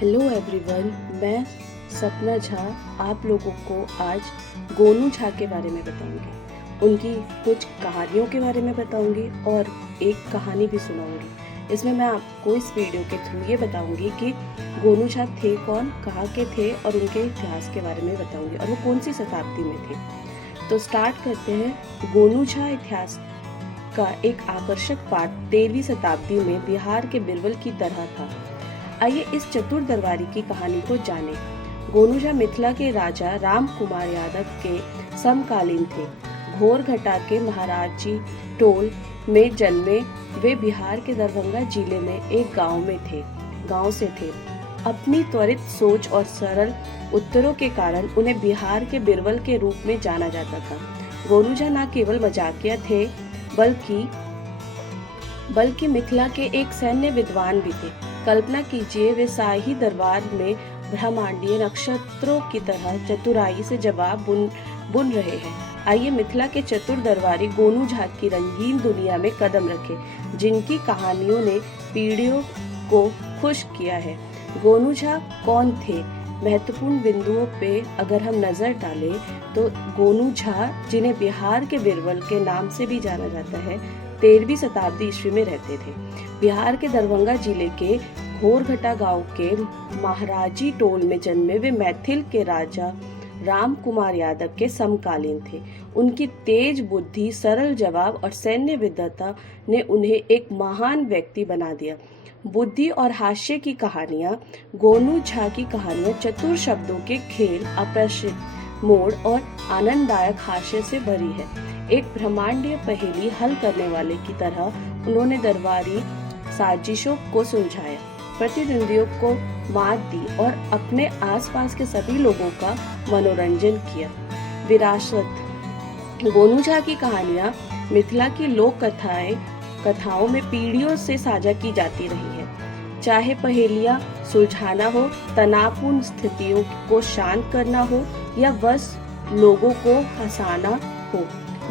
Hello everyone, मैं सपना झा आप लोगों को आज गोनू झा के बारे में बताऊंगी। उनकी कुछ कहानियों के बारे में बताऊंगी और एक कहानी भी सुनाऊंगी। इसमें मैं आपको इस वीडियो के थ्रू ये बताऊंगी कि गोनू झा थे कौन, कहाँ के थे और उनके इतिहास के बारे में बताऊंगी और वो कौन सी शताब्दी में थे। तो स्टार्ट करते हैं। गोनू झा इतिहास का एक आकर्षक पाठ 13वीं शताब्दी में बिहार के बीरबल की तरह था। आइए इस चतुर दरबारी की कहानी को जानें। गोनू झा मिथिला के राजा राम कुमार यादव के समकालीन थे। घोरघटा के महाराजी टोल में जन्मे वे बिहार के दरभंगा जिले में एक गांव से थे। अपनी त्वरित सोच और सरल उत्तरों के कारण उन्हें बिहार के बीरबल के रूप में जाना जाता था। गोनू झा न केवल मजाकिया थे बल्कि मिथिला के एक सैन्य विद्वान भी थे। कल्पना कीजिए, वे शाही दरबार में ब्रह्मांडीय नक्षत्रों की तरह चतुराई से जवाब बुन रहे हैं। आइए मिथिला के चतुर दरबारी गोनू झा की रंगीन दुनिया में कदम रखें, जिनकी कहानियों ने पीढ़ियों को खुश किया है। गोनू झा कौन थे? महत्वपूर्ण बिंदुओं पे अगर हम नजर डालें तो गोनू झा, जिन्हें बिहार के बीरबल के नाम से भी जाना जाता है, 13वीं शताब्दी ईस्वी में रहते थे। बिहार के दरभंगा जिले के घोरघटा गांव के महाराजी टोल में जन्मे वे मैथिल के राजा राम कुमार यादव के समकालीन थे। उनकी तेज बुद्धि, सरल जवाब और सैन्य विद्वता ने उन्हें एक महान व्यक्ति बना दिया। बुद्धि और हास्य की कहानियां। गोनू झा की कहानियां चतुर शब्दों के खेल, अप्रत्याशित मोड़ और आनंददायक हास्य से भरी है। एक ब्रह्मांडीय पहेली हल करने वाले की तरह उन्होंने दरबारी साजिशों को सुलझाया, प्रतिद्वंदियों को मात दी और अपने आसपास के सभी लोगों का मनोरंजन किया। विरासत। गोनू झा की कहानियां मिथिला की लोक कथाओं में पीढ़ियों से साझा की जाती रही है। चाहे पहेलियां सुलझाना हो, तनावपूर्ण स्थितियों को शांत करना हो या बस लोगों को हंसाना हो,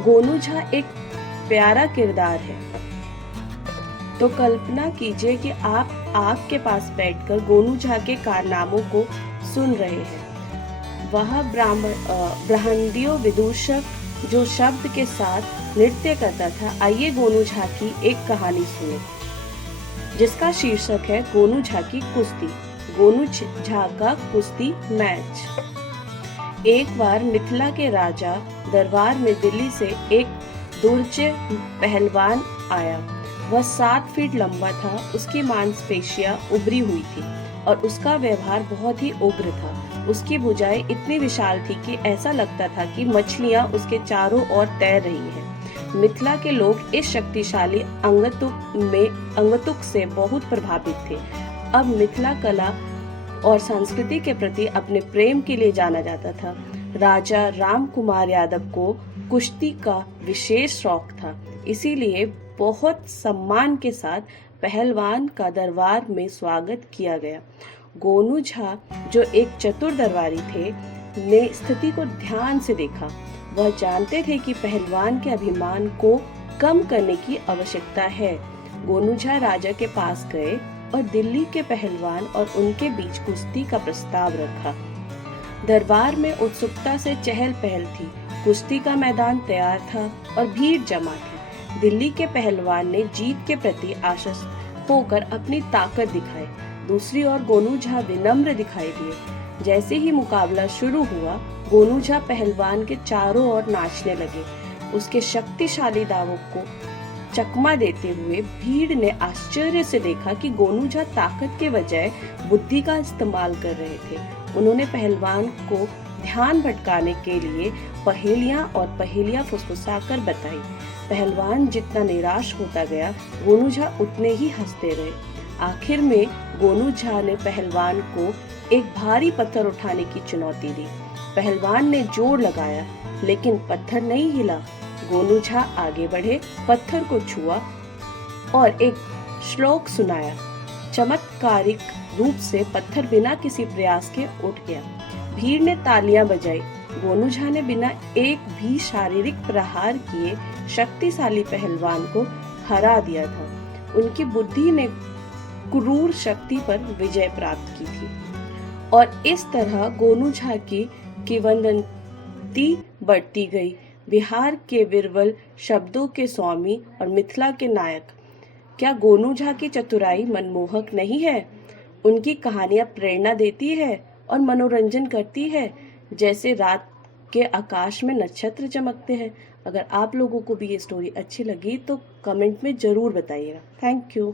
गोनू झा एक प्यारा किरदार है। तो कल्पना कीजिए कि आप आग के पास बैठकर गोनू झा के कारनामों को सुन रहे हैं। वह ब्रह्मांडीय विदूषक जो शब्द के साथ नृत्य करता था। आइए गोनू झा की एक कहानी सुने, जिसका शीर्षक है गोनू झा की कुश्ती। गोनू झा का कुश्ती मैच। एक बार मिथिला के राजा दरबार में दिल्ली से एक दुर्जय पहलवान आया। वह 7 फीट लंबा था, उसकी मांसपेशियां उभरी हुई थी और उसका व्यवहार बहुत ही उग्र था। उसकी भुजाएं इतनी विशाल थी कि ऐसा लगता था कि मछलियां उसके चारों ओर तैर रही हैं। मिथिला के लोग इस शक्तिशाली अंगतुक से बहुत प्रभावित थे। अब मिथिला कला और संस्कृति के प्रति अपने प्रेम के लिए जाना जाता था। राजा राम कुमार यादव को कुश्ती का विशेष शौक था, इसीलिए बहुत सम्मान के साथ पहलवान का दरबार में स्वागत किया गया। गोनू झा, जो एक चतुर दरबारी थे, ने स्थिति को ध्यान से देखा। वह जानते थे कि पहलवान के अभिमान को कम करने की आवश्यकता है। गोनू झा राजा के पास गए और दिल्ली के पहलवान और उनके बीच कुश्ती का प्रस्ताव रखा। दरबार में उत्सुकता से चहल पहल थी। कुश्ती का मैदान तैयार था और भीड़ जमा थी। दिल्ली के पहलवान ने जीत के प्रति आश्वस्त होकर अपनी ताकत दिखाई। दूसरी ओर गोनू झा विनम्र दिखाई दिए। जैसे ही मुकाबला शुरू हुआ, गोनू झा पहलवान के चारों ओर नाचने लगे। उसके शक्तिशाली दावों को चकमा देते हुए भीड़ ने आश्चर्य से देखा कि गोनू झा ताकत के बजाय बुद्धि का इस्तेमाल कर रहे थे। उन्होंने पहलवान को ध्यान भटकाने के लिए पहेलियां फुसफुसाकर बताई। पहलवान जितना निराश होता गया, गोनू झा उतने ही हंसते रहे। आखिर में गोनू झा ने पहलवान को एक भारी पत्थर उठाने की चुनौती दी। पहलवान ने जोर लगाया, लेकिन पत्थर नहीं हिला। गोनू झा आगे बढ़े, पत्थर को छुआ और एक श्लोक सुनाया। चमत्कारिक रूप से पत्थर बिना किसी प्रयास के उठ गया। भीड़ ने तालियां बजाई। गोनू झा ने बिना एक भी शारीरिक प्रहार किए शक्तिशाली पहलवान को हरा दिया था। उनकी बुद्धि ने क्रूर शक्ति पर विजय प्राप्त की थी। और इस तरह गोनू झा की किंवदंती बढ़ती गई। बिहार के बीरबल, शब्दों के स्वामी और मिथिला के नायक। क्या गोनू झा की चतुराई मनमोहक नहीं है? उनकी कहानियां प्रेरणा देती है और मनोरंजन करती है, जैसे रात के आकाश में नक्षत्र चमकते हैं। अगर आप लोगों को भी ये स्टोरी अच्छी लगी तो कमेंट में ज़रूर बताइएगा। Thank you.